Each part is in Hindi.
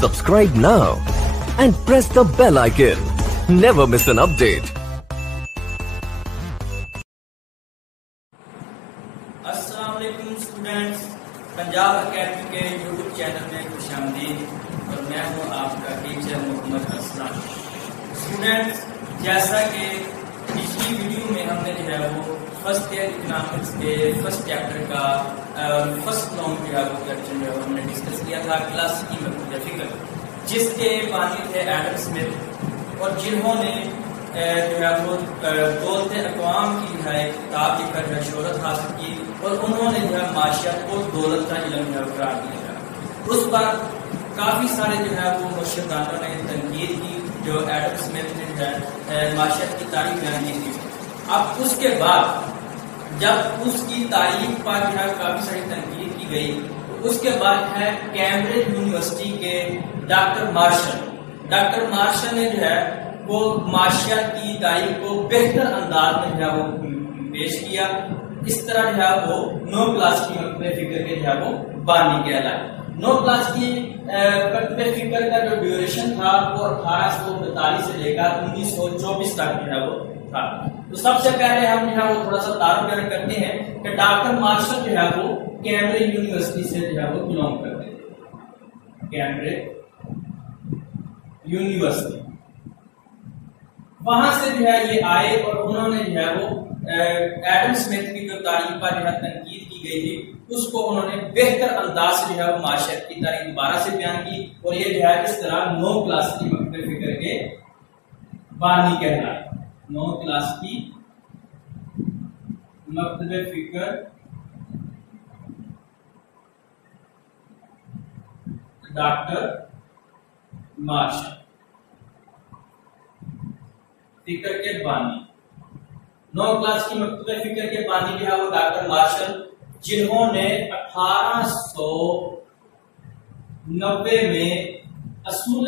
Subscribe now and press the bell icon. Never miss an update. अस्सलाम वालेकुम स्टूडेंट्स, पंजाब अकेडमी के यूट्यूब चैनल में खुशामदीद और मैं हूं आपका टीचर मोहम्मद असलम। स्टूडेंट्स, जैसा कि पिछली वीडियो में हमने जो है वो फर्स्ट ईयर इकोनॉमिक्स के फर्स्ट चैप्टर का फर्स्ट लॉन्ग जो है वो क्वेश्चन जो है हमने डिस्कस किया था, क्लासिकी मकबूल फिक्र, जिसके बानी थे एडम स्मिथ और जिन्होंने जो है वो दौलत अक़वाम की जो है किताब लिखकर जो शोहरत हासिल की और उन्होंने जो है माशियत को दौलत का इल्म जो है करार दिया था। उस पर काफ़ी सारे जो है वो मुर्शिदानों ने तनकीद की, जो एडम स्मिथ ने जो है माशियत की तारीफ बयान की थी। अब उसके बाद जब उसकी तारीफ पर जो है काफ़ी सारी तनकीद की गई, तो उसके बाद है कैम्ब्रिज यूनिवर्सिटी के डॉक्टर मार्शल ने जो है वो माशियत की तारीफ को बेहतर अंदाज में जो है वो पेश किया। इस तरह जो है वो 9 क्लास की मकबूल फिक्र के जो है वो बानी कहलाए। 9 क्लास की मकबूल फिक्र का जो ड्यूरेशन था वो 1842 से लेकर 1924 तक जो है वो था। तो सबसे पहले हम जो है वो थोड़ा सा तारुफ बयान करते हैं कि डॉक्टर मार्शल जो है वो कैम्ब्रिज यूनिवर्सिटी से जो है वो बिलोंग करते थे। कैम्ब्रिज यूनिवर्सिटी, वहां से जो है ये आए और उन्होंने जो है वो एडम स्मिथ की जो तारीफ पर जो है तनकीद की गई थी उसको उन्होंने बेहतर अंदाज से जो है वो माशियत की तारीफ दोबारा से बयान की और ये जो है इस तरह 9 क्लास की मकबूल फिक्र के बानी कहलाए। 9 क्लास की मकबूल फिक्र डॉक्टर मार्शल फिक्र के बानी। 9 क्लास की मकबूल फिक्र के बानी जो है वो डॉक्टर मार्शल, जिन्होंने 1890 में असूल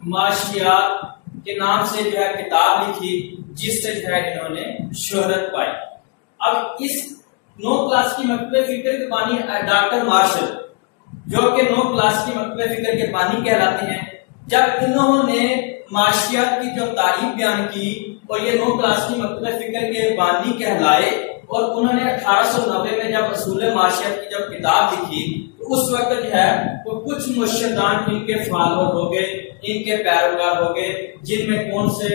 माशियात के नाम से जो है किताब लिखी, जिससे जो है इन्होंने शोहरत पाई। अब इस 9 क्लास की मकबूल फिक्र के बानी डॉक्टर मार्शल, जो कि 9 क्लास की मकबूल फिक्र के बानी कहलाते हैं, जब इन्होंने माशियत की जो तारीफ बयान की और ये 9 क्लास की मकबूल फिक्र के बानी कहलाए और उन्होंने 1890 में जब असूल माशियत की जब किताब लिखी तो उस वक्त जो है वो कुछ मुर्शिदान इनके फॉलोअर हो गए, इनके पैरोकार हो गए, जिनमें कौन से जो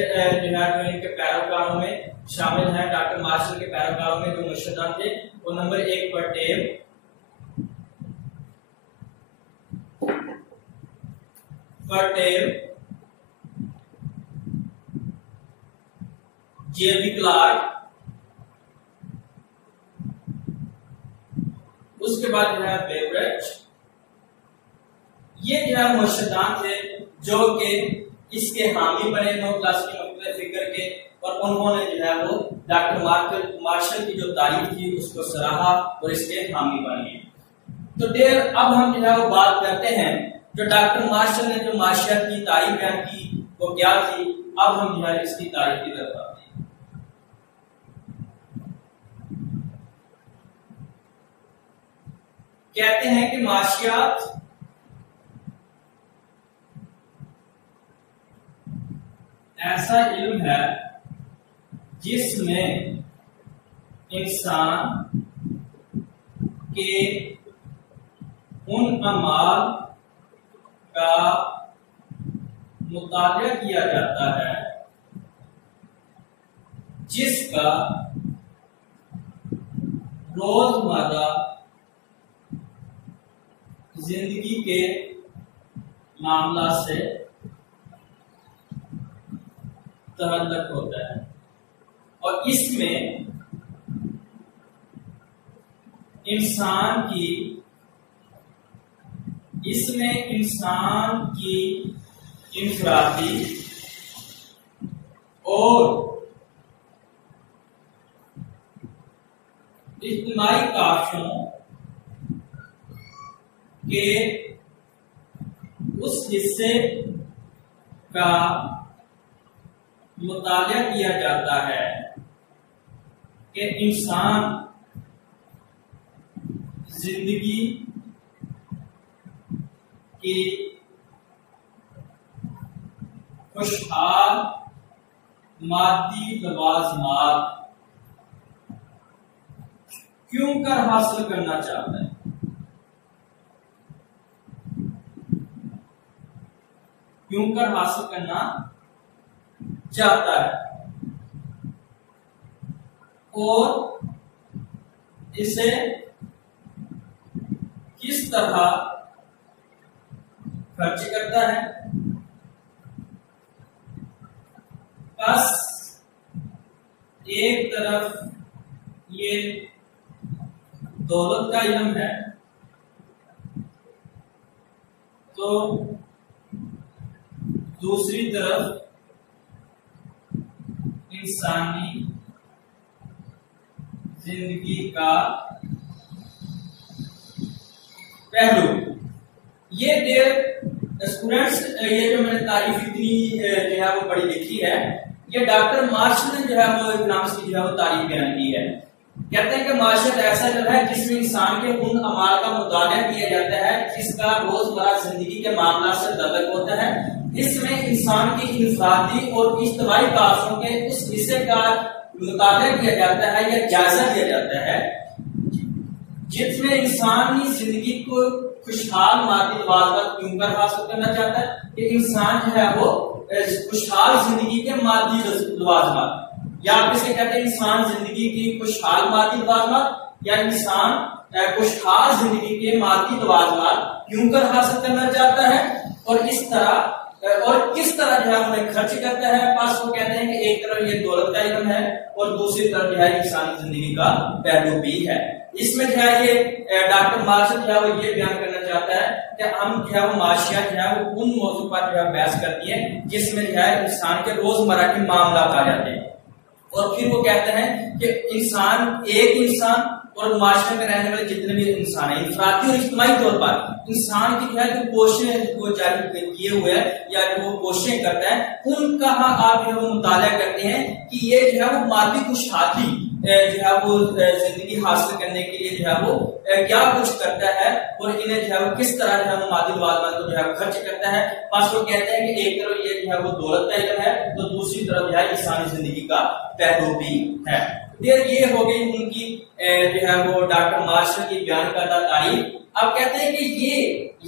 है इनके पैरोकारों में शामिल है। डॉक्टर मार्शल के पैरोकारों में जो मुर्शिदान थे वो नंबर 1 पटेल, जे.बी. क्लार्क, उसके बाद जो है बेवरेज। ये जो है मुर्शिदान थे जो कि इसके हामी बने 9 क्लास की मकबूल फिक्र के, और उन्होंने जो है वो डॉक्टर मार्शल की जो तारीफ थी उसको सराहा और इसके हामी बने। तो अब हम जो है वो बात करते हैं जो डॉक्टर मार्शल ने जो माशियत की तारीफ बयान की वो क्या थी। अब हम जो है इसकी तारीफ की तरफ आते हैं। कहते हैं कि माशियात ऐसा इल्म है जिसमें इंसान के उन अमाल का मुताबिक किया जाता है जिसका रोजमर्रा जिंदगी के मामला से तअल्लुक होता है और इसमें इंसान की इंफरादी और इज्तिमाई काफियों के उस हिस्से का मुताबिया किया जाता है कि इंसान जिंदगी कि खुशहाल मादी लवाजमात क्यों कर हासिल करना चाहता है। क्यों कर हासिल करना चाहता है और इसे किस तरह खर्च करता है। बस एक तरफ ये दौलत का इल्म है तो दूसरी तरफ इंसानी जिंदगी का पहलू। ये देर स्टूडेंट्स, ये जो मैंने तारीफ इतनी जो है वो पढ़ी लिखी है, ये डॉक्टर मार्शल ने जो है वो इकोनॉमिक्स की जो है वो तारीफ बयान की है। कहते हैं कि मार्शल ऐसा जो है जिसमें इंसान के उन अमाल का मुताला किया जाता है जिसका रोजमर्रा जिंदगी के मामला से ताल्लुक होता है। इसमें इंसान की इंफरादी और इज्तिमाई काफिलों के उस हिस्से का मुताला किया जाता है या जायजा लिया जाता है जिसमें इंसानी जिंदगी को खुशहाल मादी लवाजमात क्यों कर हासिल करना चाहता है कि इंसान जो है वो खुशहाल जिंदगी के मादी लवाजमात, या आप इसे कहते हैं इंसान जिंदगी की खुशहाल मादी लवाजमात या इंसान खुशहाल जिंदगी के मादी लवाजमात क्यों कर हासिल करना चाहता है और इस तरह और किस तरह जो है उन्हें खर्च करता है। पास वो कहते हैं कि एक तरफ ये दौलत का इल्म है और दूसरी तरफ जो है इंसानी जिंदगी का पहलू भी है। इसमें जो है ये डॉक्टर मार्शल जो है वो ये बयान करना चाहता है कि हम जो है वो माशिया जो है वो उन मौजूद पर जो है बहस करती है जिसमें जो है इंसान के रोजमर्रा के मामला आ जाते हैं। और फिर वो कहते हैं कि एक इंसान और माशरे में रहने वाले जितने भी इंसान हैं, इंफरादी और इज्तिमाई तौर पर इंसान की जो है जो कोशिशें वो जारी किए हुए हैं या जो वो कोशिशें करता है उनका आप जो है वो मुताला करते हैं कि ये जो है वो मादी खुशहाली जो है वो जिंदगी हासिल करने के लिए जो है वो क्या कुछ करता है और इन्हें जो है वो किस तरह जो है वो मादी लवाजमात को जो है खर्च करता है। बस वो कहते हैं कि एक तरफ ये जो है वो दौलत का इल्म है तो दूसरी तरफ जो है इंसानी जिंदगी का पहलू भी है। फिर ये हो गई उनकी जो है वो डॉक्टर मार्शल की बयान करता तारीफ। अब कहते हैं कि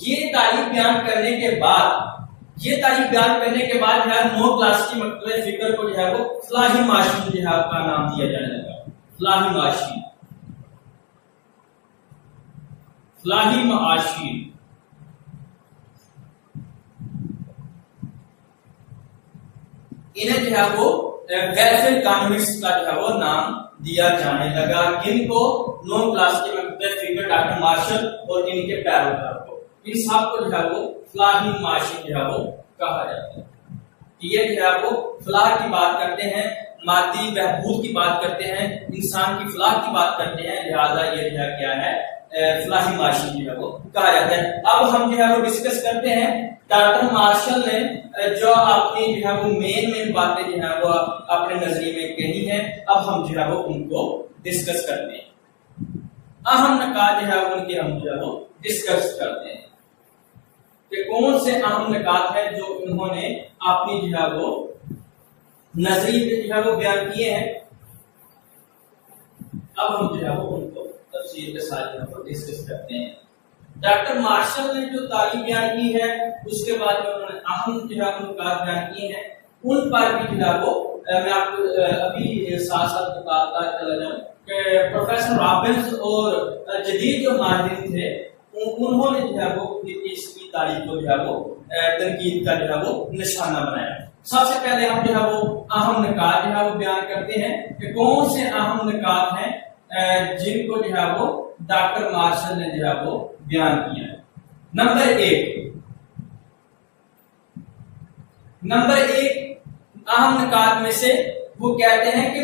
ये तारीफ बयान करने के बाद जो है 9 क्लास की मकतबे फिक्र को जो है वो फलाही माशी जो है का नाम दिया जाने लगा। फलाही माशी इन्हें जो है वो वेलफेयर इकोनॉमिक्स का जो है वो नाम दिया जाने लगा। किनको 9 क्लास के मकतबे फिक्र डॉक्टर मार्शल और इनके पैरोकार को, इन सब को जो है वो फलाही माशी जो है वो कहा जाता है। ये जो है वो फलाह की बात करते हैं, मादी बहबूद की बात करते हैं, इंसान की फलाह की बात करते हैं, लिहाजा ये जो है क्या है फलाही माशी जो है वो कहा जाता है। अब हम जो है वो डिस्कस करते हैं डॉक्टर मार्शल ने जो अपनी जो है वो मेन बातें जो है वो अपने नजरिए में कही हैं। अब हम जो है वो उनको डिस्कस करते हैं। अहम निकात जो है उनके हम जो है वो डिस्कस करते हैं कि कौन से अहम निकात है जो उन्होंने अपनी जो है वो नजरिए पे जो है वो बयान किए हैं। अब हम जो है वो उनको तफसील के साथ जो है वो डिस्कस करते हैं। डॉक्टर मार्शल ने जो तारीफ बयान की है उसके बाद में उन्होंने अहम जो है नुकात बयान किए हैं, उन पर भी जो है वो मैं आपको अभी साथ साथ बताता चला जाऊं कि प्रोफेसर रॉबिन्स और जदीद जो माहिरीन थे उन्होंने जो है वो इसकी तारीफ को जो है वो तनकीद का जो है वो निशाना बनाया। सबसे पहले हम जो है वो अहम निकात जो है वो बयान करते हैं कि कौन से अहम निकात हैं जिनको जो है वो डॉक्टर मार्शल ने जो है वो बयान किया है। नंबर एक अहम निकात में से वो कहते हैं कि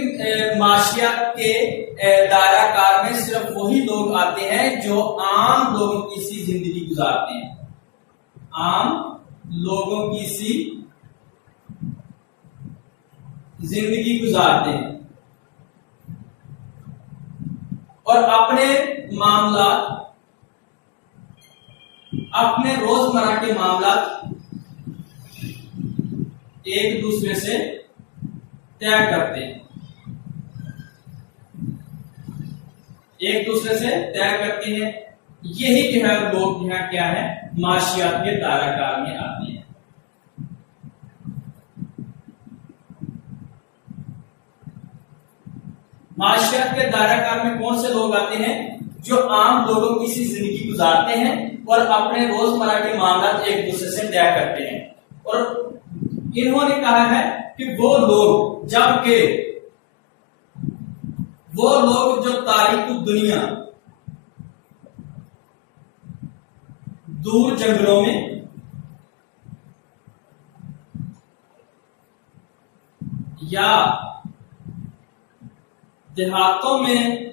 माशियात के दायरा कार में सिर्फ वही लोग आते हैं जो आम लोगों की सी जिंदगी गुजारते हैं, आम लोगों की सी जिंदगी गुजारते हैं और अपने रोजमर्रा के मामला एक दूसरे से तय करते हैं, एक दूसरे से तय करते हैं। यही जो है लोग जो है क्या है, माशियात के दायराकार में आते हैं। माशियात के दायराकार में कौन से लोग आते हैं? जो आम लोगों की सी जिंदगी गुजारते हैं और अपने रोजमर्रा के मामला एक दूसरे से तय करते हैं। और इन्होंने कहा है कि वो लोग जो तारीख दुनिया दूर जंगलों में या देहातों में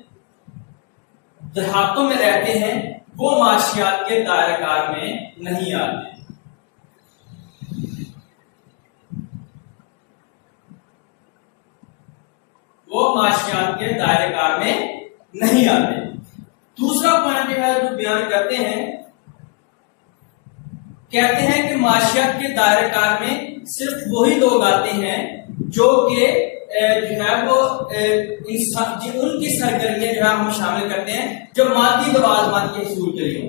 रहते हैं, वो माशियात के दायराकार में नहीं आते। वो माशियात के दायरेकार में नहीं आते। दूसरा पॉइंट जो है जो बयान करते हैं, कहते हैं कि माशियात के दायरेकार में सिर्फ वही लोग आते हैं जो कि जो है वो उनकी सरगर्मियां जो है हम शामिल करते हैं जो मादी लवाजमात के हसूल के लिए हो।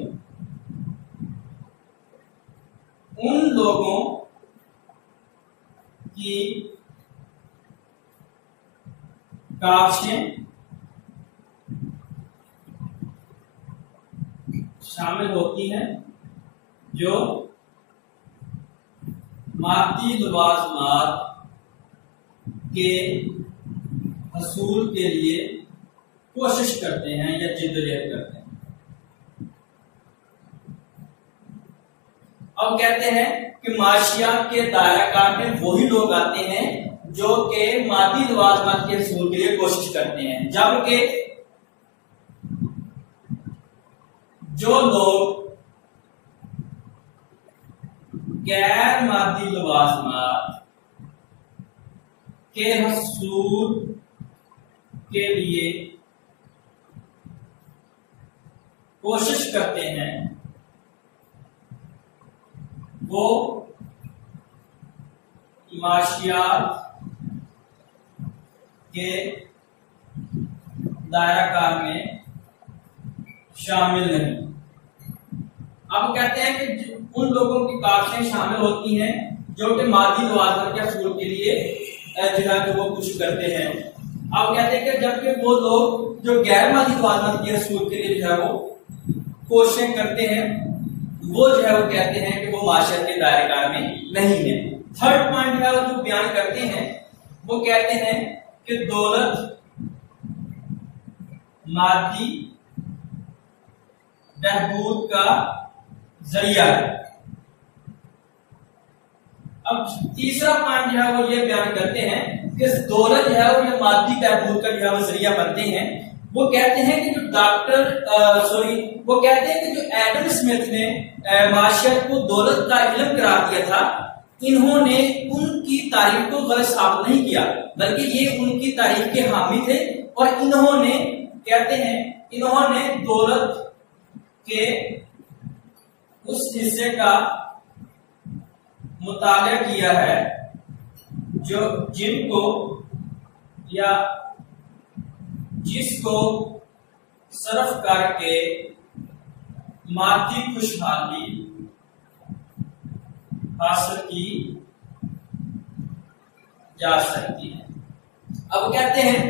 उन लोगों की काविशें शामिल होती हैं जो मादी लवाजमात के हसूल के लिए कोशिश करते हैं या जिद्दोजहद करते हैं। अब कहते हैं कि माशियात के दायराकार में वही लोग आते हैं जो कि मादी लवाजमात के हसूल के लिए कोशिश करते हैं, जबकि जो लोग गैर मादी लवाजमात के हसूल के लिए कोशिश करते हैं, वो माशियात के दायराकार में शामिल नहीं। अब कहते हैं कि उन लोगों की काविशें शामिल होती हैं जो कि मादी लवाजमात के हसूल के लिए जो है वो कुछ करते हैं। अब कहते हैं कि जबकि वो लोग जो गैर मादी लवाजमात के हसूल के लिए जो है वो कोशिशें करते हैं, वो जो है वो कहते हैं कि वो माशियत के दायरेकार में नहीं है। थर्ड पॉइंट है वो जो बयान करते हैं, वो कहते हैं कि दौलत मादी बहबूद का जरिया है। अब तीसरा पॉइंट जो है वो ये बयान करते हैं कि दौलत जो है वो मादी बहबूद का जो है वो जरिया बनते हैं। वो कहते हैं कि जो वो कहते हैं कि जो एडम स्मिथ ने माशियत को दौलत का इल्म करार दिया था, इन्होंने उनकी तारीफ को गलत साबित नहीं किया, बल्कि ये उनकी तारीफ के हामी थे। और इन्होंने कहते हैं इन्होंने दौलत के उस हिस्से का मुताला किया है जो जिनको या जिसको सर्फ करके मादी खुशहाली हासिल की जा सकती है। अब कहते हैं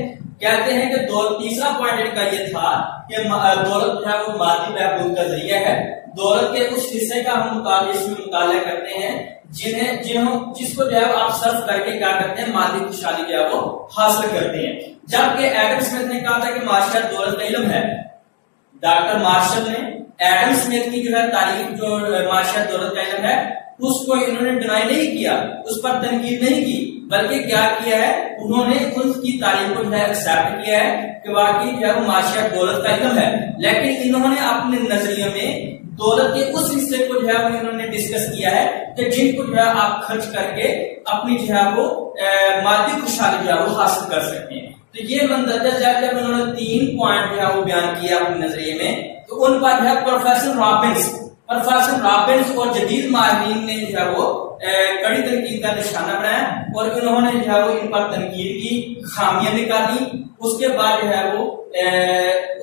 कि तीसरा पॉइंट इनका ये था कि दौलत जो है वो मादी बहबूद का जरिया है। दौलत के उस हिस्से का हम इसमें मुताला करते हैं जिसको जो है आप सर्फ करके क्या करते हैं, मादी खुशहाली जो है वो हासिल करते हैं। जबकि एडम स्मिथ ने कहा था कि माशियत दौलत का इल्म है। डॉक्टर मार्शल ने एडम स्मिथ की जो है तारीफ जो माशियत दौलत का इल्म है उसको इन्होंने डिनाई नहीं किया, उस पर तनकीद नहीं की, बल्कि क्या किया है, उन्होंने उनकी तारीफ को जो है एक्सेप्ट किया है कि वाकई जो है वो माशियत दौलत का इल्म है। लेकिन इन्होंने अपने नजरिए में दौलत के उस हिस्से को जो है वो इन्होंने डिस्कस किया है कि जिनको जो है आप खर्च करके अपनी जो है वो मादी खुशहाली जो है वो हासिल कर सकते हैं। तो ये मंदरजा जब उन्होंने 3 पॉइंट जो है वो बयान किया अपने नजरिए में, तो उन पर जो है प्रोफेसर रॉबिन्स प्रोफेसर रॉबिन्स और जदीद माहिरीन ने जो है वो कड़ी तनकीद का निशाना बनाया और उन्होंने जो है वो इन पर तनकीद की, खामियां निकाली, उसके बाद जो है वो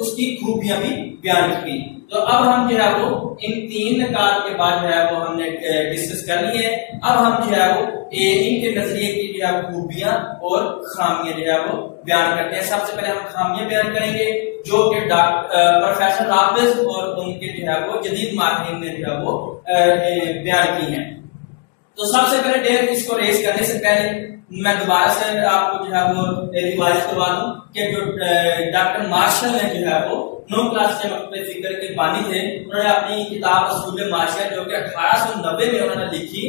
उसकी खूबियां भी बयान की। तो अब हम जो है वो इन 3 निकात के बाद जो है वो हमने डिस्कस कर लिए। अब हम जो है वो इनके नजरिए की जो है खूबियां और खामियां जो है वो बयान करते हैं। सबसे पहले हम खामियां बयान करेंगे जो कि प्रोफेसर रॉबिन्स और उनके जो है वो जदीद माहिरीन ने जो है वो बयान की हैं। तो सबसे पहले डेर इसको रेस करने से पहले मैं दोबारा से आपको जो है वो रिवाइज करवा दूं कि जो डॉक्टर मार्शल ने जो है वो 9 क्लास के मकतब फिक्र के बानी थे, उन्होंने अपनी किताब असूल माशिया जो कि 1890 में उन्होंने लिखी,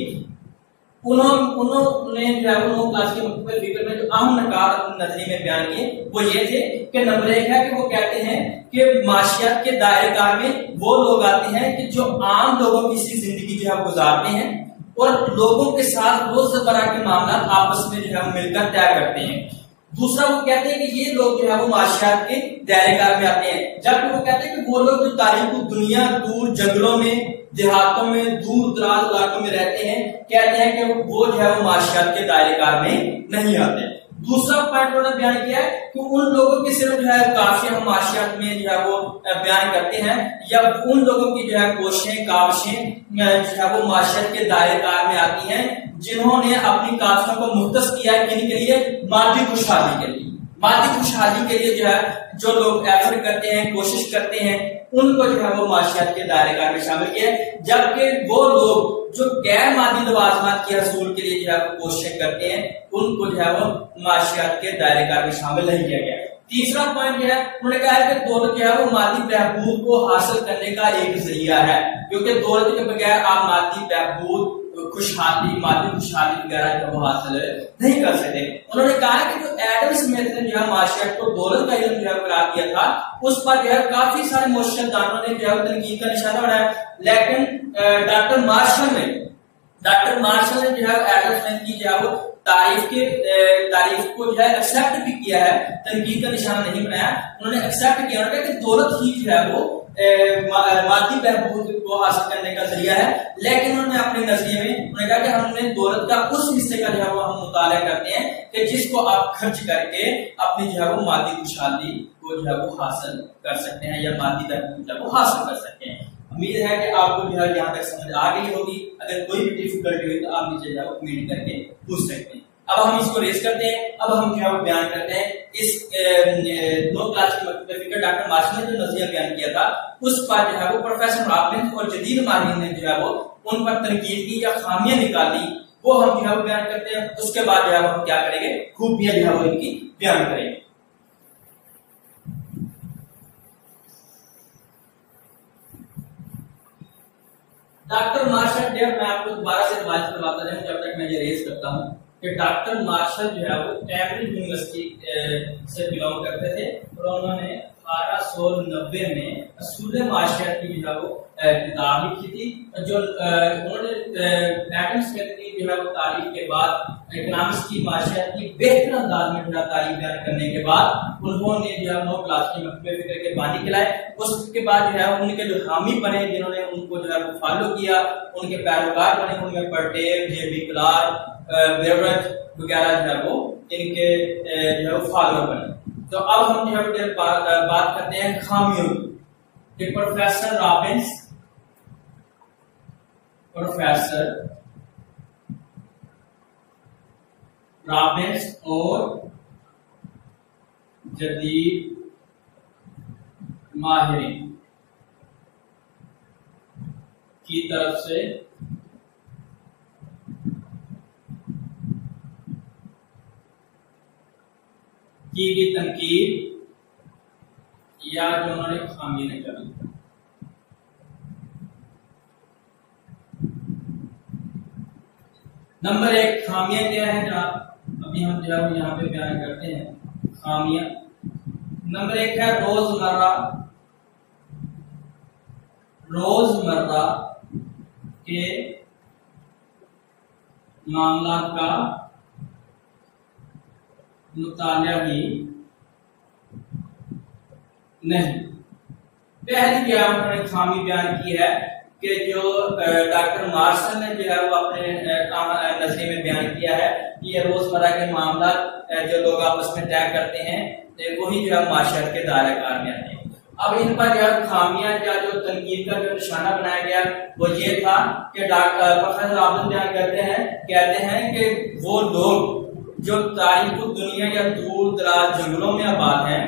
उन्होंने जो है वो 9 क्लास के मकतब फिक्र में जो अहम निकात अपनी नजरिए में बयान किए वो ये थे कि नंबर 1 है कि वो कहते हैं कि माशियात के दायरेकार में वो लोग आते हैं कि जो आम लोगों की सी जिंदगी जो है गुजारते हैं और लोगों के साथ रोजमर्रा के मामला आपस में जो है मिलकर तय करते हैं। दूसरा वो कहते हैं कि ये लोग जो है वो माशियात के दायरेकार में आते हैं, जबकि वो कहते हैं कि वो लोग जो तारीखी दुनिया दूर जंगलों में, देहातों में, दूर दराज इलाकों में रहते हैं, कहते हैं कि वो जो है वो माशियात के दायरेकार में नहीं आते। दूसरा पॉइंट उन्होंने बयान किया है कि उन लोगों की सिर्फ जो है काफियां हम माशियात में जो है वो बयान करते हैं, या उन लोगों की जो है कोशिशें काविशें जो है वो माशियात के दायरेकार में आती हैं जिन्होंने अपनी काविशों को मुख्तस किया है किन के लिए, मादी खुशहाली के लिए। मादी खुशहाली के लिए जो है जो लोग एफर्ट करते हैं, कोशिश करते हैं, उनको जो है वो माशियात के दायरेकार में शामिल किया है, जबकि वो लोग जो गैर मादी लवाजमात के हसूल के लिए जो है वो कोशिशें करते हैं उनको जो है वो माशियात के दायरेकार में शामिल नहीं किया गया। तीसरा पॉइंट जो है उन्होंने कहा है कि दौलत जो है वो मादी बहबूद को हासिल करने का एक जरिया है, क्योंकि दौलत के बगैर आप मादी बहबूद, खुशहाली, मादी खुशहाली वगैरह जो वो हासिल नहीं कर सकते। उन्होंने कहा कि जो एडम स्मिथ ने जो है माशियात को दौलत का इल्म जो है करार दिया था, उस पर जो है काफी सारे मुशक्किदानों ने जो है तनकीद का निशाना बनाया, लेकिन डॉक्टर मार्शल ने जो है एडम स्मिथ की जो है वो तारीफ को जो है एक्सेप्ट भी किया है, तनकीद का निशाना नहीं बनाया। उन्होंने एक्सेप्ट किया कि दौलत ही जो है वो मादी बहबूद को हासिल करने का जरिया है, लेकिन उन्होंने अपने नजरिए में उन्होंने कहा कि हमने दौलत का उस हिस्से का जो है वो हम मुताला करते हैं कि जिसको आप खर्च करके अपनी जो है वो मादी खुशहाली को जो है वो हासिल कर सकते हैं या मादी बहबूद जो है वो हासिल कर सकते हैं। उम्मीद है कि आपको जो है यहाँ तक समझ आ गई होगी। अगर कोई भी डिफिकल्टी हुई तो आप नीचे जो है वो कमेंट करके पूछ सकते हैं। अब हम इसको रेस करते हैं। अब हम जो है वो बयान करते हैं इस 9 क्लास के मकतब फिक्र डॉक्टर मार्शल ने जो नजरिया बयान किया था उस पर जो है वो प्रोफेसर रॉबिन्स और जदीद माहिरीन ने जो है वो उन पर तनकीद की या खामियां निकाली, वो हम जो है वो बयान करते हैं। उसके बाद जो है हम क्या करेंगे, खूबियां जो है वो इनकी बयान करेंगे। डॉक्टर मार्शल डेव, मैं आपको दोबारा से रिवाइज करवाता रहूं जब तक मैं ये रेस करता हूं कि डॉक्टर मार्शल जो है वो कैम्ब्रिज यूनिवर्सिटी से बिलोंग करते थे और उन्होंने 1890 में असूल माशियात की जो है वो किताब लिखी थी। जो उन्होंने एडम स्मिथ की जो है वो तारीफ के बाद इकोनॉमिक्स की माशियात की बेहतर अंदाज में जो तारीफ बयान करने के बाद उन्होंने जो है 9 क्लास के मकतब फिक्र के बानी खिलाए। उसके बाद जो है उनके जो हामी बने जिन्होंने उनको जो है वो फॉलो किया, उनके पैरोकार बने, उनमें पटेल, जे.बी. क्लार्क, बेवरेज वगैरह जो है वो इनके जो है वो फॉलोअर बने। तो अब हम जो है बात करते हैं खामियों की। प्रोफेसर रॉबिन्स और जदीद माहिरीन की तरफ से की गई तनकीद या जो उन्होंने खामी निकाली। नंबर 1 खामियां क्या है जनाब, अभी हम जो है यहाँ पे बयान करते हैं खामियां। नंबर 1 है रोजमर्रा के मामला का मुताला ही नहीं। पहली क्या उन्होंने खामी बयान की है कि जो डॉक्टर मार्शल ने जो है वो अपने नजरिए में बयान किया है कि ये रोजमर्रा के मामला जो लोग आपस में तय करते हैं वही जो है माशियत के दायरे कार में आते हैं। अब इन पर जो खामियां या जो तनकीद का जो निशाना बनाया गया वो ये था कि डॉक्टर प्रोफेसर आबद बयान कहते हैं कि वो लोग जो तारीख दुनिया या दूर दराज जंगलों में आबाद हैं,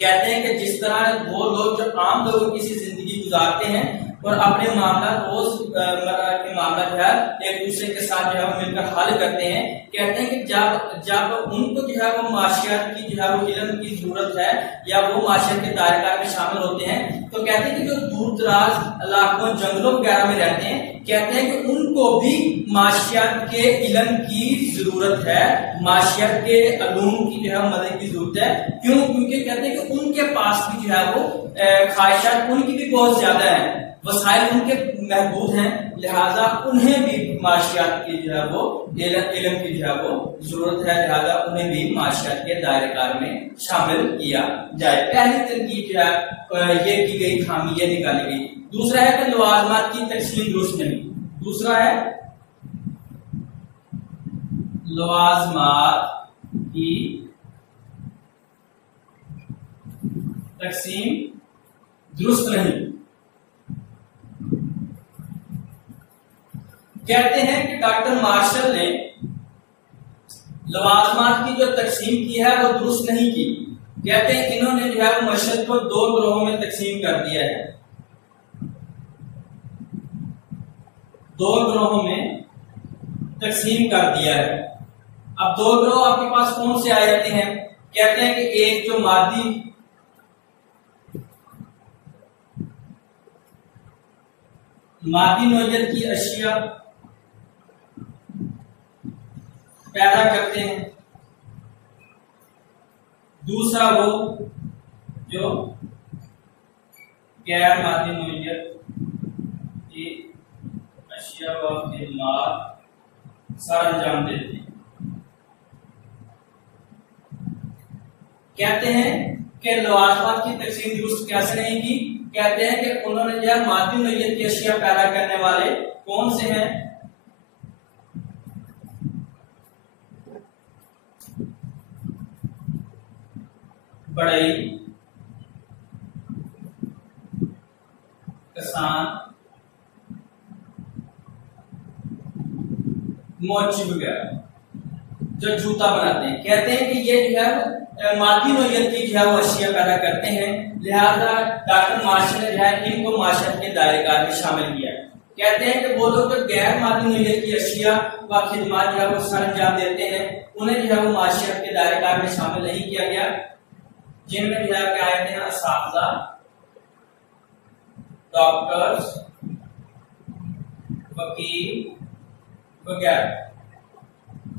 कहते हैं कि जिस तरह वो लोग जो आम लोगों की सी जिंदगी गुजारते हैं और अपने मामला रोजमर्रा के मामला जो है एक दूसरे के साथ जो है मिलकर हल करते हैं, कहते हैं कि जब उनको जो है वो माशियत की जो है वो इल्म की जरूरत है या वो माशियत के दायरे में शामिल होते हैं, तो कहते हैं कि जो दूर दराज इलाकों जंगलों वगैरह में रहते हैं, कहते हैं कि उनको भी माशियत के इल्म की जरूरत है, माशियत के अलूम की जो है मदद की जरूरत है। क्यों? क्योंकि कहते हैं कि उनके पास भी जो है वो ख्वाहिशात उनकी भी बहुत ज्यादा है, वसाइल उनके महदूद हैं, लिहाजा उन्हें भी माशियात की जो है वो इल्म की जो है वो जरूरत है, लिहाजा उन्हें भी माशियात के दायरेकार में शामिल किया जाए। पहली तनकीद जो है ये की गई, खामी ये निकाली गई। दूसरा है कि लवाजमात की तकसीम दुरुस्त नहीं। दूसरा है लवाजमात की तकसीम दुरुस्त नहीं। कहते हैं कि डॉक्टर मार्शल ने लवाजमात की जो तकसीम की है वो दुरुस्त नहीं की। कहते हैं इन्होंने जो है वो मशहद को 2 ग्रोहों में तकसीम कर दिया है, 2 ग्रोहों में तकसीम कर दिया है। अब 2 ग्रोह आपके पास कौन से आ जाते हैं? कहते हैं कि एक जो मादी नोयत की अशिया पैदा करते हैं, दूसरा वो जो गैर मादी नोयत की अशिया व खिदमत सर अंजाम देते हैं। कहते हैं कि लवाजमात की तकसीम दुरुस्त कैसे नहीं की? कहते हैं कि उन्होंने जो मादी नोयत की अशिया पैदा करने वाले कौन से हैं? बढ़ई, किसान, मोची वगैरह जो जूता बनाते हैं। कहते हैं कि ये जो है मादी नोयत की जो है वो अशिया पैदा करते हैं, लिहाजा डॉक्टर मार्शल ने जो है इनको माशियत के दायरेकार में शामिल किया। कहते हैं कि वो लोग जो गैर मादी नोयत की अशिया व खिदमत जो है वो सर अंजाम देते हैं, उन्हें जो है वो माशियत के दायरेकार में शामिल नहीं किया गया, जिनमें जो है क्या आते हैं असातिज़ा, डॉक्टर्स, वकील वगैरह।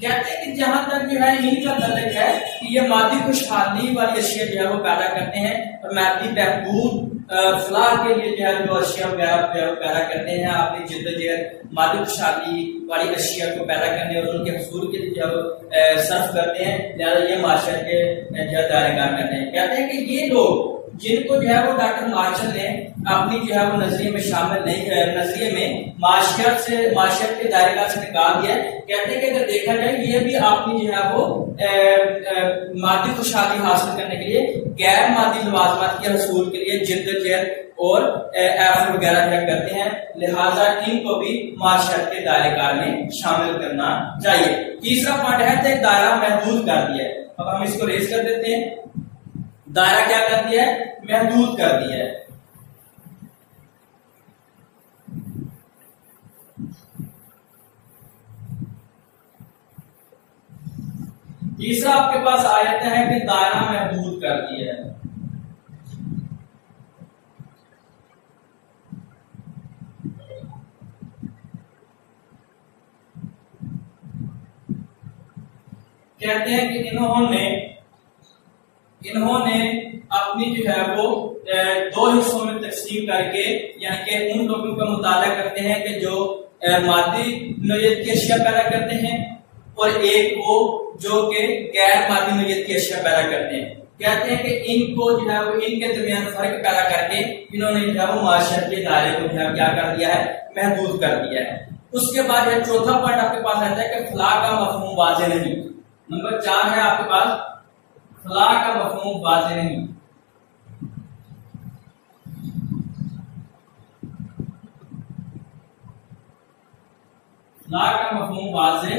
कहते हैं कि जहां तक जो है इनका तल्लुक है कि ये मादी खुशहाली वाली अशिया जो है वो पैदा करते हैं और मादी बहबूद फलाह के लिए जो है जो अशिया वगैरह पैदा करते हैं, अपनी जिद्दोजहद मादी खुशहाली वाली अशिया को पैदा करने और उनके हसूल के लिए जो सर्फ करते हैं, लिहाजा ये माशियत के दायरेदार करते हैं। कहते हैं कि ये लोग जिनको जो है वो डॉक्टर मार्शल ने अपनी जो है वो नजरिए में शामिल नहीं, नजरिए में माशियत के दायरेदार से निकाल दिया। कहते हैं कि अगर देखा जाए ये भी अपनी जो है वो मादी खुशहाली हासिल करने के लिए गैर मादी लवाजमात के हसूल के लिए जिद्दोजहद और एफर्ट वगैरह जो करते हैं, लिहाजा इनको भी माशियत के दायरेकार में शामिल करना चाहिए। तीसरा पॉइंट है कि दायरा महदूद कर दिया है। अब हम इसको रेज कर देते हैं। दायरा क्या कर दिया है? महदूद कर दिया है। तीसरा आपके पास आ जाता है कि दायरा महदूद कर दिया है। कहते हैं कि इन्होंने अपनी जो है वो 2 हिस्सों में तकसीम करके, यानी कि उन लोगों का मुताला करते हैं कि जो मादी नोयत की अशिया पैदा करते हैं और एक वो जो कि गैर मादी नोयत की अशिया पैदा करते हैं। कहते हैं कि इनको जो है वो इनके दरमियान फर्क पैदा करके इन्होंने जो है वो माशरत के दायरे को जो है क्या कर दिया है, महदूद कर दिया है। उसके बाद है चौथा पॉइंट आपके पास रहता है कि फलाह का मफहूम वाज़ेह नहीं। नंबर 4 है आपके पास फलाह का मफहूम वाज़ेह नहीं। फलाह का मफहूम वाज़ेह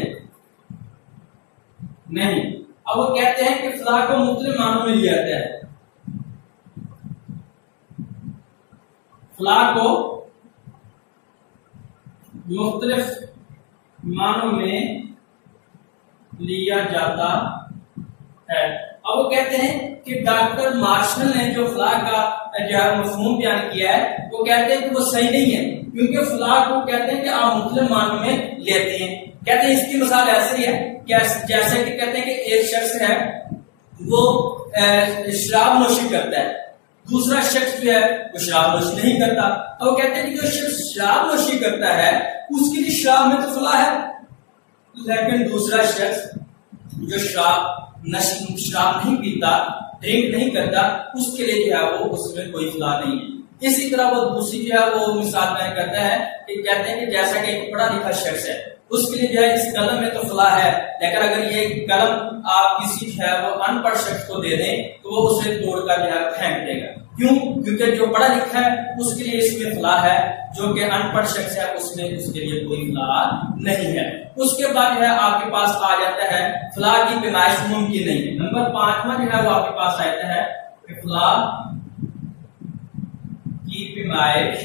नहीं। अब वो कहते हैं कि फलाह को मुख्तलिफ मानों में लिया जाता है। फलाह को मुख्तलिफ मानों में लिया जाता है। अब वो कहते हैं कि डॉक्टर मार्शल ने जो फलाह का जो है मफहूम बयान किया है, वो कहते हैं कि वो सही नहीं है, क्योंकि फलाह को कहते हैं कि आप मुख्तलिफ मानों में लेते हैं। कहते हैं इसकी मिसाल ऐसी है जैसे कि कहते हैं कि एक शख्स है वो शराब नोशी करता है, दूसरा शख्स जो है वो शराब नोशी नहीं करता। और वो कहते हैं कि जो शख्स शराब नोशी करता है उसके लिए शराब में तो फलाह है, लेकिन दूसरा शख्स जो शराब नहीं पीता, ड्रिंक नहीं करता, उसके लिए जो है वो उसमें कोई फलाह नहीं है। इसी तरह वो दूसरी जो है वो मिसाल बयान करता है कि कहते हैं कि जैसा कि एक पढ़ा लिखा शख्स है उसके लिए जो है इस कलम में तो फलाह है, लेकिन अगर ये कलम आप किसी जो है वो अनपढ़ शख्स को दे दें तो वो उसे तोड़कर जो है फेंक देगा। क्यों? क्योंकि जो पढ़ा लिखा है उसके लिए इसमें फलाह है, जो कि अनपढ़ शख्स है उसमें उसके लिए कोई फलाह नहीं है। उसके बाद जो है आपके पास आ जाता है फलाह की पैमाइश मुमकिन नहीं है। नंबर 5वां जो है वो आपके पास आता है कि फलाह की पैमाइश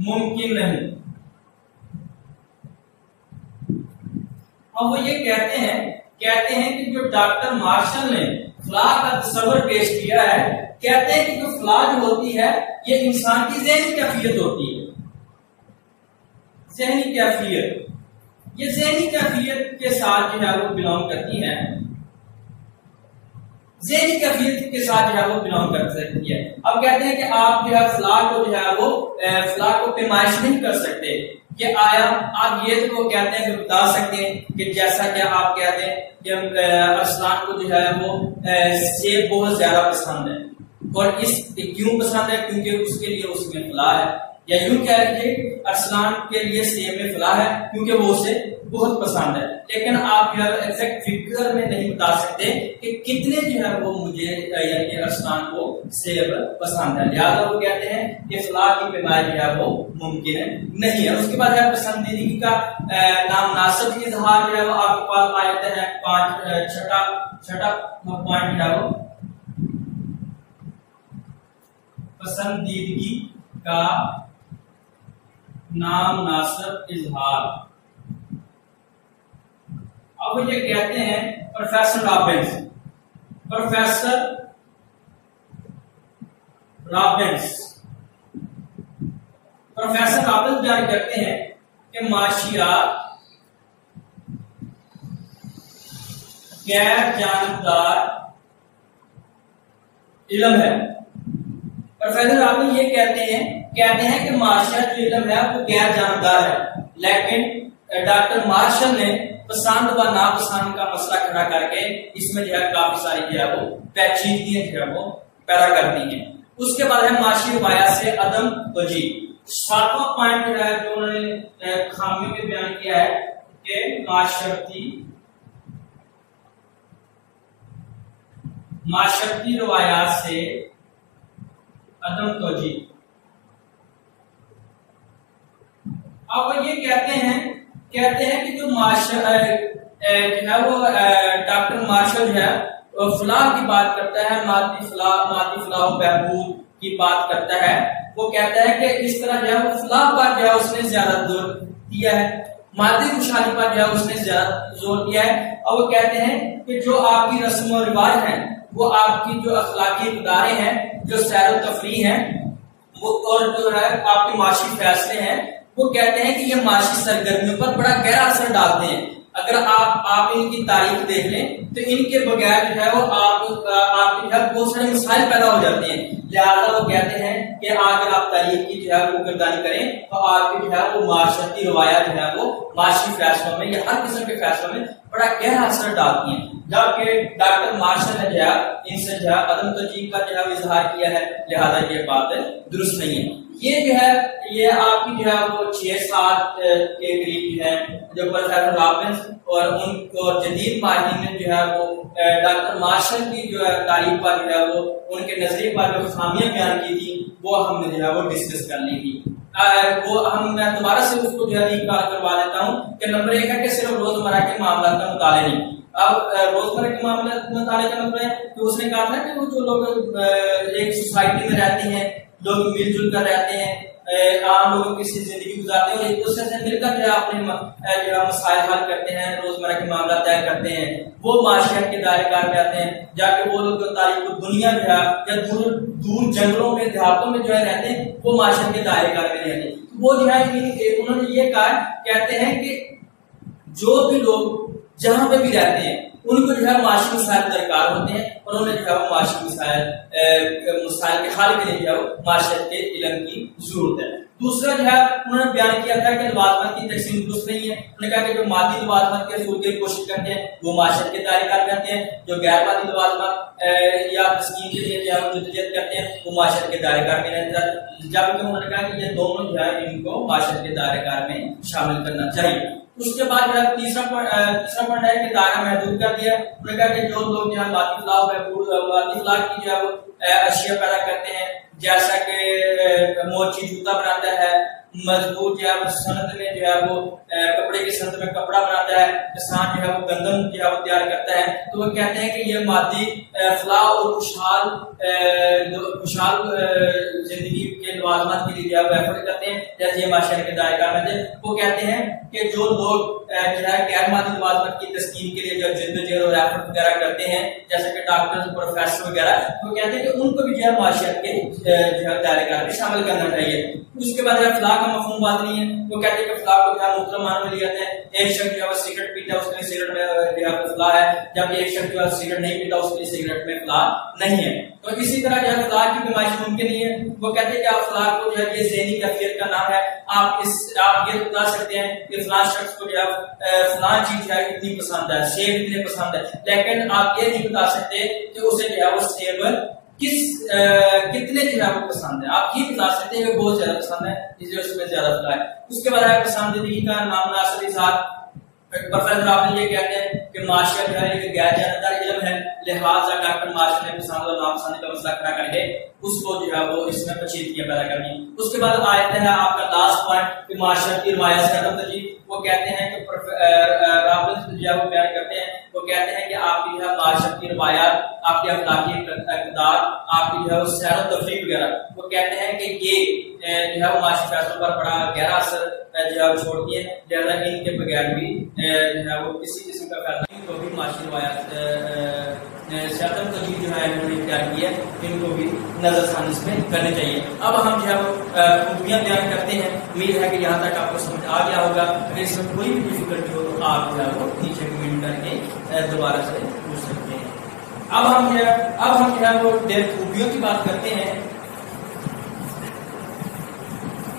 मुमकिन नहीं। अब वो ये कहते हैं कि जो डॉक्टर मार्शल ने फलाह का तस्वर पेश किया है, कहते हैं कि जो फलाह जो होती है ये इंसान की ज़हनी कैफियत होती है। ज़हनी कैफियत, ये ज़हनी कैफियत के साथ जो है वो बिलोंग करती है, ज़हनी कैफियत के साथ जो है वो बिलोंग कर सकती है। अब कहते हैं कि आप जो है फलाह को जो है वो फलाह को पैमाइश नहीं कर सकते। ये आया आप ये तो कहते हैं कि बता सकते हैं कि जैसा कि आप कहते हैं कि अरसलान को जो है वो सेब बहुत ज्यादा पसंद है, और इस क्यों पसंद है? क्योंकि उसके लिए उसमें फलाह है। या यूं कह लीजिए अरसलान के लिए सेब में फलाह है क्योंकि वो उसे बहुत पसंद है। लेकिन आप जो है एग्जैक्ट फिगर में नहीं बता सकते कि कितने जो है वो मुझे यानी अरसलान को सेब पसंद है, लिहाजा वो कहते हैं कि फलाह की पैमाइश जो है वो मुमकिन नहीं है। उसके बाद है पसंदीदगी का नाम नासिब इजहार जो है वो आपके पास आ जाता है। छठा पॉइंट है वो पसंदीदगी का नाम नासिब इजहार। अब ये कहते हैं प्रोफेसर रॉबिन्स बयान करते हैं कि माशियात गैर जानबदार इल्म है। प्रोफेसर रॉबिन्स ये कहते हैं कि माशियात जो इल्म है वो गैर जानबदार है, लेकिन डॉक्टर मार्शल ने पसंद व नापसंद का मसला खड़ा करके इसमें जो है काफी सारी जो है वो पेचीदगियां जो है वो पैदा करती हैं। उसके बाद है माशी रवाया से अदम तोजी। 7वां पॉइंट जो है जो उन्होंने खामी में बयान किया है कि माशरती रवायात से अदम तोजी। अब वो ये कहते हैं कि जो है वो डॉक्टर मार्शल जो है फलाह की बात करता है, मादी फलाह बहबूद की बात करता है। वो कहता है कि इस तरह जो है वो फलाह पर जो है उसने ज्यादा जोर दिया है, मादी खुशहाली पर जो है उसने ज्यादा जोर दिया है। और वो कहते हैं कि जो आपकी रस्म और रिवाज है, वो आपकी जो अखलाकी इदारे हैं, जो सैर तफरीह है, वो और जो है आपके माशी फैसले हैं, वो कहते हैं कि ये माशी सरगर्मियों पर बड़ा गहरा असर डालते हैं। अगर आप इनकी तारीख देख लें तो इनके बगैर जो है वो आपके जो है बहुत सारे मसाइल पैदा हो जाते हैं। लिहाजा वो कहते हैं कि अगर आप तारीख की जो है वो किरदारी करें तो आपकी जो है वो माशरती रवायत जो है वो माशी फैसलों में या हर किस्म के फैसलों में बड़ा गहरा असर डालती हैं। जबकि डॉक्टर मार्शल ने जो है इनसे जो है अदम तजीब का जो है इजहार किया है, लिहाजा ये बात दुरुस्त नहीं है। ये जो है ये आपकी जो है वो 6-7 के करीब है जो प्रोफेसर रॉबिन्स और उनको जदीद माहिरीन ने जो है वो डॉक्टर मार्शल की जो है तारीफ पर जो है वो उनके नजरिए पर जो खामियां बयान की थी वो हमने जो है वो डिस्कस कर ली थी। मैं दोबारा से उसको जो है रिकॉल करवा देता हूँ कि नंबर 1 है कि सिर्फ रोजमर्रा के मामला का मुताले नहीं। अब रोजमर्रा के मामले मुताले का मतलब है कि उसने कहा था कि वो जो लोग एक सोसाइटी में रहते हैं, लोग मिलजुल कर रहते हैं, आम लोगों की जिंदगी गुजारते हैं और एक दूसरे से मिलकर जो है अपने जो है मसाइल हल करते हैं, रोजमर्रा के मामला तय करते हैं, वो माशियत के दायरेकार में आते हैं। जाके वो लोग तारीख दुनिया जो है या दूर जंगलों में देहातों में जो है रहते हैं वो माशियत के दायरेकार में रहते हैं। वो जो है उन्होंने ये कहा, कहते हैं कि जो भी लोग जहां पे भी रहते हैं उनको जो है माशी मसाइल दरकार होते हैं और उन्हें जो है वो माशी मसाइल के हल के लिए जो है माशियत के इल्म की जरूरत है। दूसरा जो है उन्होंने बयान किया था कि लवाजमत की तकसीम दुरुस्त नहीं है। उन्होंने कहा कि जो मादी लवाजमत के असूल की कोशिश करते हैं वो माशियत के दायरेकार में आते हैं, जो गैर मादी लवाजमत या तस्कीन के लिए जो जद्दोजहद करते हैं वो माशियत के दायरेकार में रहते हैं। जबकि उन्होंने कहा कि ये दोनों जो है इनको माशियत के दायरेकार में शामिल करना चाहिए। उसके बाद जो है तीसरा पॉइंट है कि दायरा महदूद कर दिया। उन्होंने कहा कि जो लोग जो है मादी इखलाक की जो है वो अशिया पैदा करते हैं, जैसा कि मोची जूता बनाता है, मजदूर जो है वो सनत में जो है वो कपड़े की सनत में कपड़ा बनाता है, किसान जो है वो गंदम जो है वो तैयार करता है, तो वो कहते हैं कि ये मादी फलाह और खुशहाल जिंदगी के लवाजमात के लिए जो है वो एफर्ट करते हैं, जैसे ये माशियत के दायरेकार में थे। वो कहते हैं कि जो लोग जो है गैर मादी लवाजमत की तस्कीन के लिए जो जद्दोजहद और एफर्ट वगैरह करते हैं, जैसे कि डॉक्टर, प्रोफेसर वगैरह, तो कहते हैं कि उनको भी जो है माशियत के जो है दायरेकार में शामिल करना चाहिए। उसके बाद फलाह का मफहूम बात नहीं है। वो कहते हैं कि फलाह को क्या मुख्तलिफ मानों में लिया जाता है। एक शख्स जो है सिगरेट पीता है उसके लिए सिगरेट में जो है फलाह है, जबकि एक शख्स जो है सिगरेट नहीं पीता उसके लिए सिगरेट में फलाह नहीं है। तो इसी तरह जो है फलाह की नुमाइश मुमकिन नहीं है। वो कहते हैं कि आप फलाह को जो है ये ज़हनी कैफियत का नाम है, आप ये बता सकते हैं कि फलां शख्स को जो है फलां चीज है इतनी पसंद है, सेब इतने पसंद है, लेकिन आप ये नहीं बता सकते कि उसे जो है वो सेब कितने जो है वो पसंद है। आप ये बता सकते हैं कि बहुत ज्यादा पसंद है, इसलिए उसमें ज्यादा फला है। उसके बाद है पसंदीदगी का नामनासिब इज़हार। प्रोफेसर आप ये कहते हैं कि माशिया जो है एक गैर जानदार इल्म है, लिहाजा डॉक्टर माशिया ने पसंद और नापसंद का मसला खड़ा करके उसको जो है वो इसमें पेचीदगियां पैदा करनी। उसके बाद आयत है आपका लास्ट पॉइंट कि माशिया की रवायत से अदम तजीब। वो कहते हैं कि रॉबिन्स जो है वो बयान करते हैं, वो कहते हैं कि आपकी जो है माशिया की रवायत, आपकी अखलाकी इक़्तिदार, आपकी जो है वो सैर और तफरीह वगैरह, वो कहते हैं कि ये जो है वो माशी फैसलों पर बड़ा गहरा असर जो है छोड़ती है। लिहाजा इनके बगैर भी जो है वो किसी किस्म का फैसला तो भी माशी रवायत सैदम तजीब जो है इन्होंने इख्तियार की है, इनको भी नजरसानी इसमें करनी चाहिए। अब हम जो है वो खूबियां बयान करते हैं। उम्मीद है कि यहाँ तक आपको समझ आ गया होगा। अगर इसमें कोई भी डिफिकल्टी हो तो आप जो है वो नीचे कमेंट करके दोबारा से पूछ सकते हैं। अब हम जो है वो खूबियों की बात करते हैं।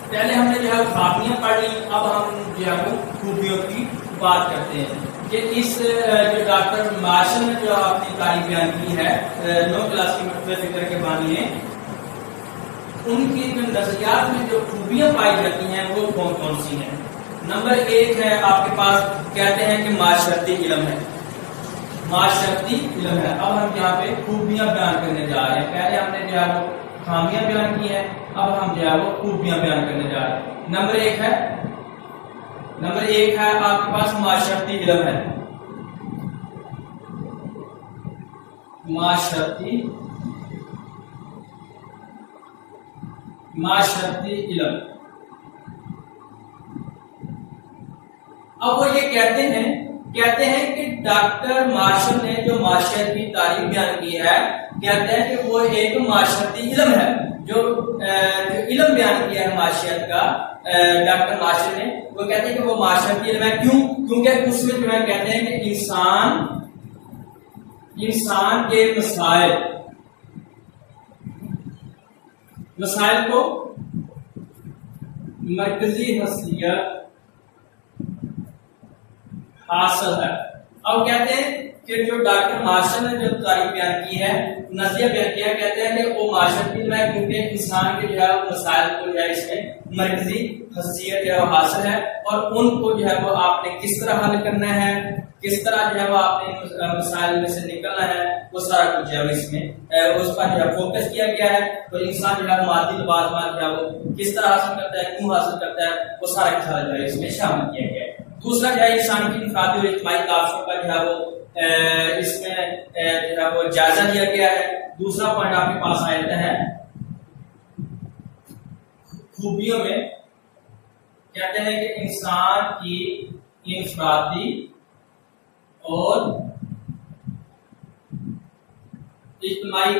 पहले हमने जो है खामियां पढ़ ली, अब हम जो है वो खूबियों की बात करते हैं कि इस जो डॉक्टर मार्शल ने जो अपनी तारीफ बयान की है 9 क्लास की मकतब फिक्र के बानी ने, उनकी नजरियात में जो खूबियां पाई जाती हैं वो कौन कौन सी हैं। नंबर 1 है आपके पास, कहते हैं कि माशरती इल्म है, माशरती इल्म है। अब हम यहाँ पे खूबियां बयान करने जा रहे हैं। पहले हमने जो है वो खामियां बयान की है, अब हम जो है वो खूबियां बयान करने जा रहे हैं। नंबर एक है आपके पास माशरती इल्म है, माशरती इल्म। अब वो ये कहते हैं कि डॉक्टर मार्शल ने जो माशियत की तारीफ बयान की है, कहते हैं कि वो एक माशरती इल्म है। जो इल्म बयान किया है माशियत का डॉक्टर मार्शल ने, वो कहते हैं कि वो माशरती इल्म है। क्यों? क्योंकि उसमें जो है कहते हैं कि इंसान के मसाइल को मरकजी हसीयत हासिल है। अब कहते हैं कि जो डॉक्टर मार्शल ने जो तारीफ बयान की है, नजरिया बयान किया, कहते हैं कि वो माशरती इल्म है क्योंकि इंसान के जो है मसाइल को जो है इसमें मरकजी हसीयत जो है हासिल है, और उनको जो है वो आपने किस तरह हल करना है, किस तरह जो है वो आपने मसाइल में से निकलना है, वो सारा कुछ जो है इसमें उस पर जो है फोकस किया गया है। तो इंसान जो है मादी लवाज़मात जो है वो किस तरह हासिल करता है, क्यों हासिल करता है, वो सारा कुछ जो है इसमें शामिल किया गया है। दूसरा जो है इंसान की इंफरादी और इज्तिमाई काबिलियतों का जो है वो इसमें जो है वो जायजा लिया गया है। दूसरा पॉइंट आपके पास आ जाता है खूबियों में, कहते हैं कि इंसान की इंफरादी और इज्तिमाई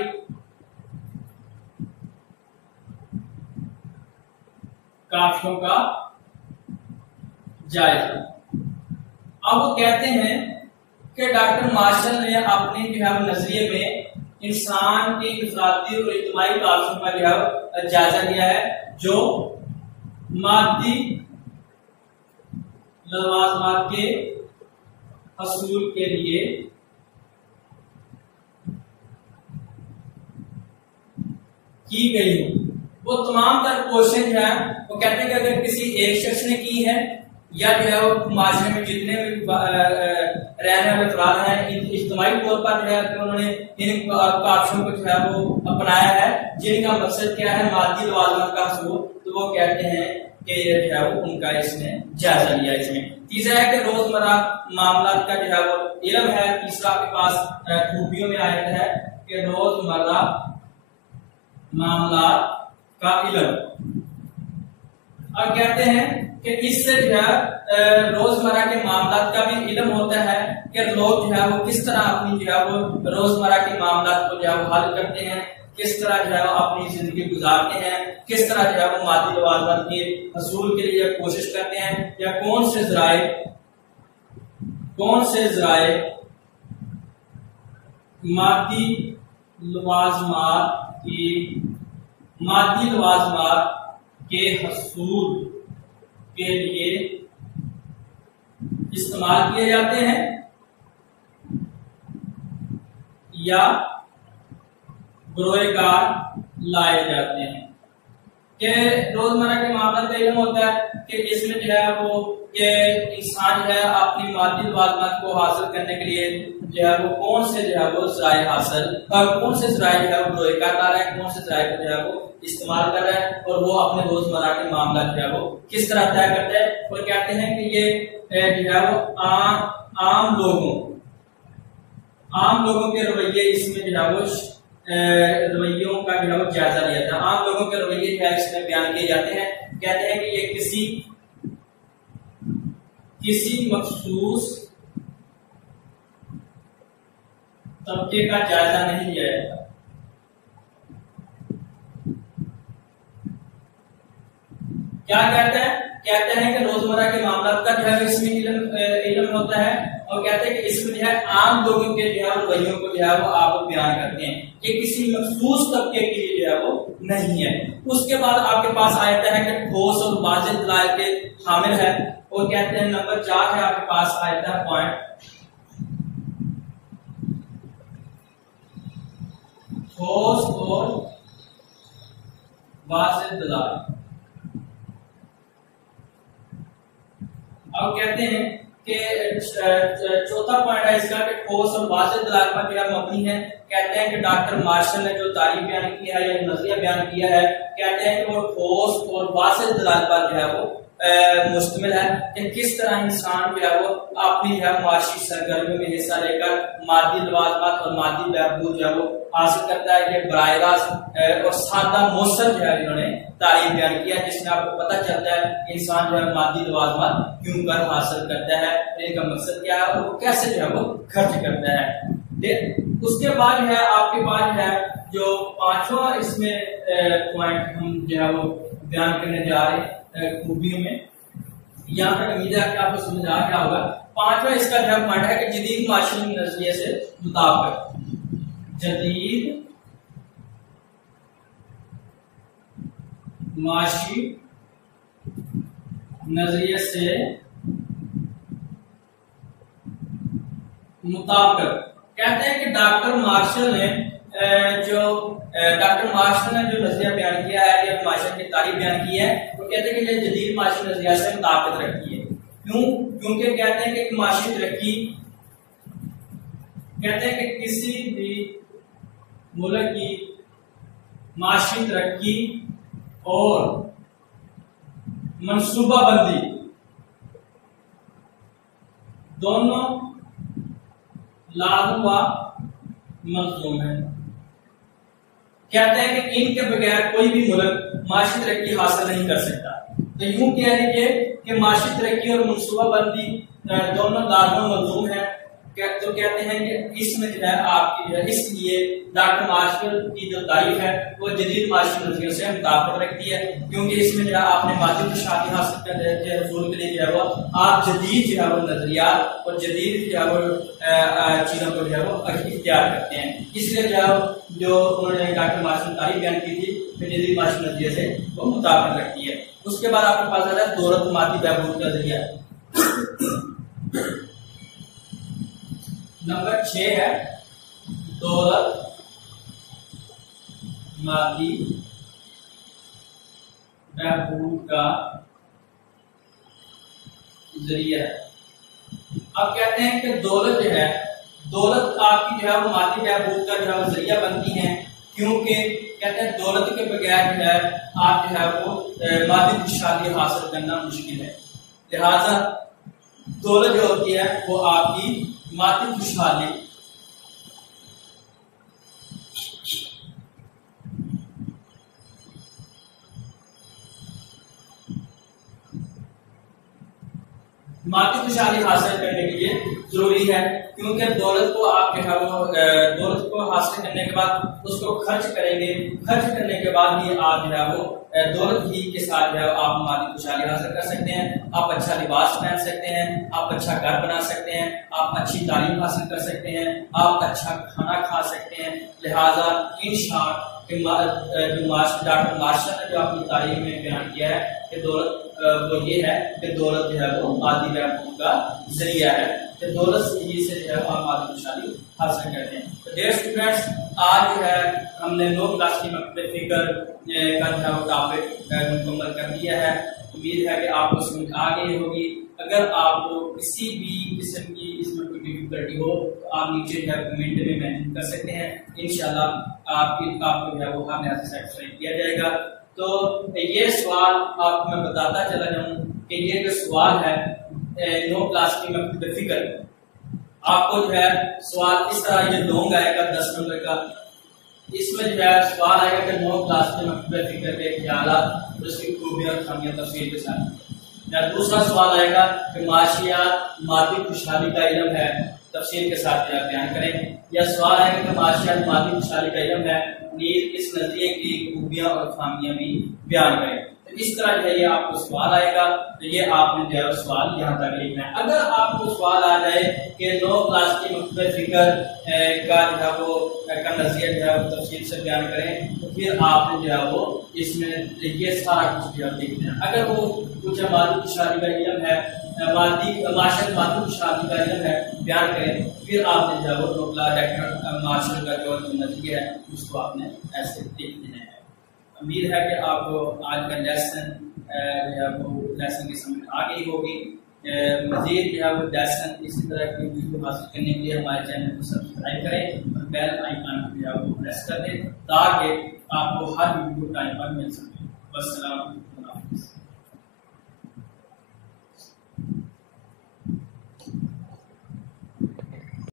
काबिलियतों का जायजा। अब वो कहते हैं कि डॉक्टर मार्शल ने अपने जो है नजरिए में इंसान की इंफरादी और इज्तिमाई काबिलियतों का जो है जायजा लिया है, जो मादी लवाज़मात के हसूल के लिए की गई वो तमाम तर कोशिश है। वो कहते हैं कि अगर किसी एक शख्स ने की है या जो है वो माशरे में जितने भी रहने वाले अफराद हैं, इज्तिमाई तौर पर जो है कि उन्होंने इन काबिलियतों को जो है वो अपनाया है, जिनका मकसद क्या है मादी लवाज़मात का हसूल, तो वो कहते हैं कि ये जो है वो उनका इसने जायजा लिया। इसमें तीसरा है कि रोजमर्रा मामलात का जो है वो इल्म है। तीसरा आपके पास खूबियों में आया है कि रोजमर्रा मामलात का इल्म, और कहते हैं कि इससे जो है रोजमर्रा के मामलात का भी इल्म होता है कि लोग जो है वो किस तरह अपनी जो है वो रोजमर्रा के मामलात को जो है वो हल करते हैं, किस तरह जो है वो अपनी जिंदगी गुजारते हैं, किस तरह जो है वो मादी लवाज़मात के हसूल के लिए कोशिश करते हैं, या कौन से ज़राए मादी लवाज़मात के हसूल के लिए इस्तेमाल किए जाते हैं, या बरोएकार लाए जाते हैं। कि रोजमर्रा के मामला का इल्म होता है कि इसमें जो है वो कि इंसान जो है अपनी मादी लवाज़मात को हासिल करने के लिए जो है वो कौन से जो है वो ज़राए हासिल और कौन से ज़राए जो है वो बरोएकार ला रहा है, कौन से ज़राए को जो है वो इस्तेमाल कर रहा है, और वो अपने रोजमर्रा के मामला जो है वो किस तरह तय करता है। और कहते हैं कि ये जो है वो आम लोगों के रवैये इसमें जो है वो रवैयों का जो है वो जायजा लिया था। आम लोगों के रवैये जो है इसमें बयान किए जाते हैं। कहते हैं कि ये किसी मखसूस तबके का जायजा नहीं लिया जाता। क्या कहते हैं? कहते हैं कि रोजमर्रा के मामला का जो है इसमें इल्म होता है, और कहते हैं कि इसमें जो है आम लोगों के जो है रवैयों को जो है वो आप बयान करते हैं, कि किसी मखसूस तबके के लिए जो है वो नहीं है। उसके बाद आपके पास आयता है कि ठोस और वाज़ेह दलाइल के हामिल है, और कहते हैं नंबर 4 है आपके पास आयता है पॉइंट, ठोस और वाज़ेह दलाइल। अब कहते हैं कि चौथा पॉइंट है इसका कि ठोस और वाज़ेह दलाइल पर जो है मबनी है। कहते हैं कि डॉक्टर मार्शल ने जो तारीफ बयान किया है या नजरिया बयान किया है, कहते हैं कि वो ठोस और वाज़ेह दलाइल पर जो है वो मुश्तमिल है कि किस तरह इंसान जो है वो अपनी जो है माशी सरगर्मियों में हिस्सा लेकर मादी लवाज़मात और मादी बहबूद जो है वो हासिल करता है। ये बराह रास्त और सादा मौसर जो है इन्होंने तारीफ बयान किया, जिसमें आपको पता चलता है कि इंसान जो है मादी लवाज़मात क्यों कर हासिल करता है, इनका मकसद क्या है और वो कैसे जो है वो खर्च करता है। उसके बाद है आपके पास है जो पांचवा इसमें पॉइंट हम जो है वो बयान करने जा रहे हैं खूबियों में, यहाँ तक उम्मीद है कि आपको समझ आ गया होगा। पांचवा इसका जो पॉइंट है कि जदीद माशी नजरिए से मुताबिक, जदीद माशी नजरिए से मुताबिक कहते हैं कि डॉक्टर मार्शल ने जो नजरिया बयान किया है या माशरे की तारीफ बयान की है, वो कहते हैं कि ये जदीद माशी नजरिया से मुताबिक रखती है। क्यों? क्योंकि कहते हैं कि माशी तरक्की, कहते हैं कि किसी भी मुल्क की माशी तरक्की और मनसूबाबंदी दोनों लाज़िम व मलज़ूम है। कहते हैं कि इनके बगैर कोई भी मुल्क माशी तरक्की हासिल नहीं कर सकता। तो यूं कह लीजिए कि माशी तरक्की और मनसूबाबंदी दोनों लाज़िम मलज़ूम है। तो कहते हैं कि इसमें जो है आपकी जो है, इसलिए डॉक्टर मार्शल की जो तारीफ है वो जदीद माशी नजरियों से मुताबिक रखती है, क्योंकि इसमें जो है आपने मादी खुशहाली हासिल करने के हसूल के लिए जो है वो आप जदीद जो है वो नजरियात और जदीद जो है वो चीजों को जो है वो इख्तियार करते हैं। इसलिए जो उन्होंने डॉक्टर मार्शल तारीफ बयान की थी तो जदीद माशी नजरिए से वो मुताबिक रखती है। उसके बाद आपके पास आता है दौलत मादी बहबूद का जरिया। नंबर 6 है दौलत मादी बहबूद का जरिया। अब कहते हैं कि दौलत जो है, दौलत आपकी जो है वो मादी बहबूद का जो है वो जरिया बनती है, क्योंकि कहते हैं दौलत के बगैर जो है आप जो है वो मादी खुशहाली हासिल करना मुश्किल है। लिहाजा दौलत जो होती है वो आपकी मादी खुशहाली हासिल करने के लिए जरूरी है, क्योंकि दौलत को आप जो है वो दौलत को हासिल करने के बाद उसको खर्च करेंगे, खर्च करने के बाद ही आप जो है वो दौलत ही के साथ जो है आप मादी खुशहाली हासिल कर सकते हैं। आप अच्छा लिबास पहन सकते हैं, आप अच्छा घर बना सकते हैं, आप अच्छी तालीम हासिल कर सकते हैं, आप अच्छा खाना खा सकते हैं। लिहाजा इंशाअल्लाह डॉक्टर मार्शल ने जो अपनी तारीफ में बयान किया है कि दौलत वो ये है कि दौलत जो है वो मादी बहबूद का जरिया है, कि दौलत से जो है आप मादी खुशहाली हासिल करते हैं। तो डियर स्टूडेंट्स, आज जो है हमने 9 क्लास की मकतब फिक्र का जो है वो टॉपिक मुकम्मल कर दिया है। उम्मीद है कि आपको समझ आ गई होगी। अगर आपको किसी भी किस्म की इसमें कोई डिफिकल्टी हो तो आप नीचे जो है कमेंट में मेंशन कर सकते हैं। इंशाल्लाह आपको जो है वो हर लिहाज से सेटिस्फाई किया जाएगा। तो ये सवाल आपको मैं बताता चला जाऊं कि ये जो सवाल है 9 क्लास की मकतब फिक्र, आपको जो है सवाल इस तरह ये लॉन्ग आएगा 10 नंबर का। इसमें जो है सवाल आएगा कि 9 क्लास के मकतब फिक्र के ख्यालात और उसकी खूबियां और खामियां तफसील के साथ। या दूसरा सवाल आएगा कि माशियात मादी खुशहाली का इल्म है, तफसील के साथ बयान करें। या सवाल आएगा कि माशियात मादी खुशहाली का इल्म है, नीज इस नजरिए की खूबियां और खामियां भी बयान करें। तो इस तरह जो है ये आपको सवाल आएगा, तो ये आपने जो है सवाल यहाँ तक लिखना है। अगर आपको सवाल आ जाए कि 9 क्लास की मकतब फिक्र का जो है वो का नजरिया जो है वो तफसील से बयान करें, तो फिर आपने जो है वो इसमें ये सारा कुछ जो है लिखना है। अगर वो कुछ मादी खुशहाली का इल्म है, मादी खुशहाली का इल्म है, बयान करें, फिर आपने जो है वो 9 क्लास डॉक्टर मार्शल का जो नजरिया है उसको आपने ऐसे लिख देना है। उम्मीद है कि आपको आज का लेसन जो है वो लेसन की समझ आ गई होगी। मज़ीद जो है वो लेसन इसी तरह की वीडियो हासिल करने के लिए हमारे चैनल को सब्सक्राइब करें और बेल आइकन को जो है वो प्रेस कर दें, ताकि आपको हर वीडियो टाइम पर मिल सके। अस्सलाम वालेकुम।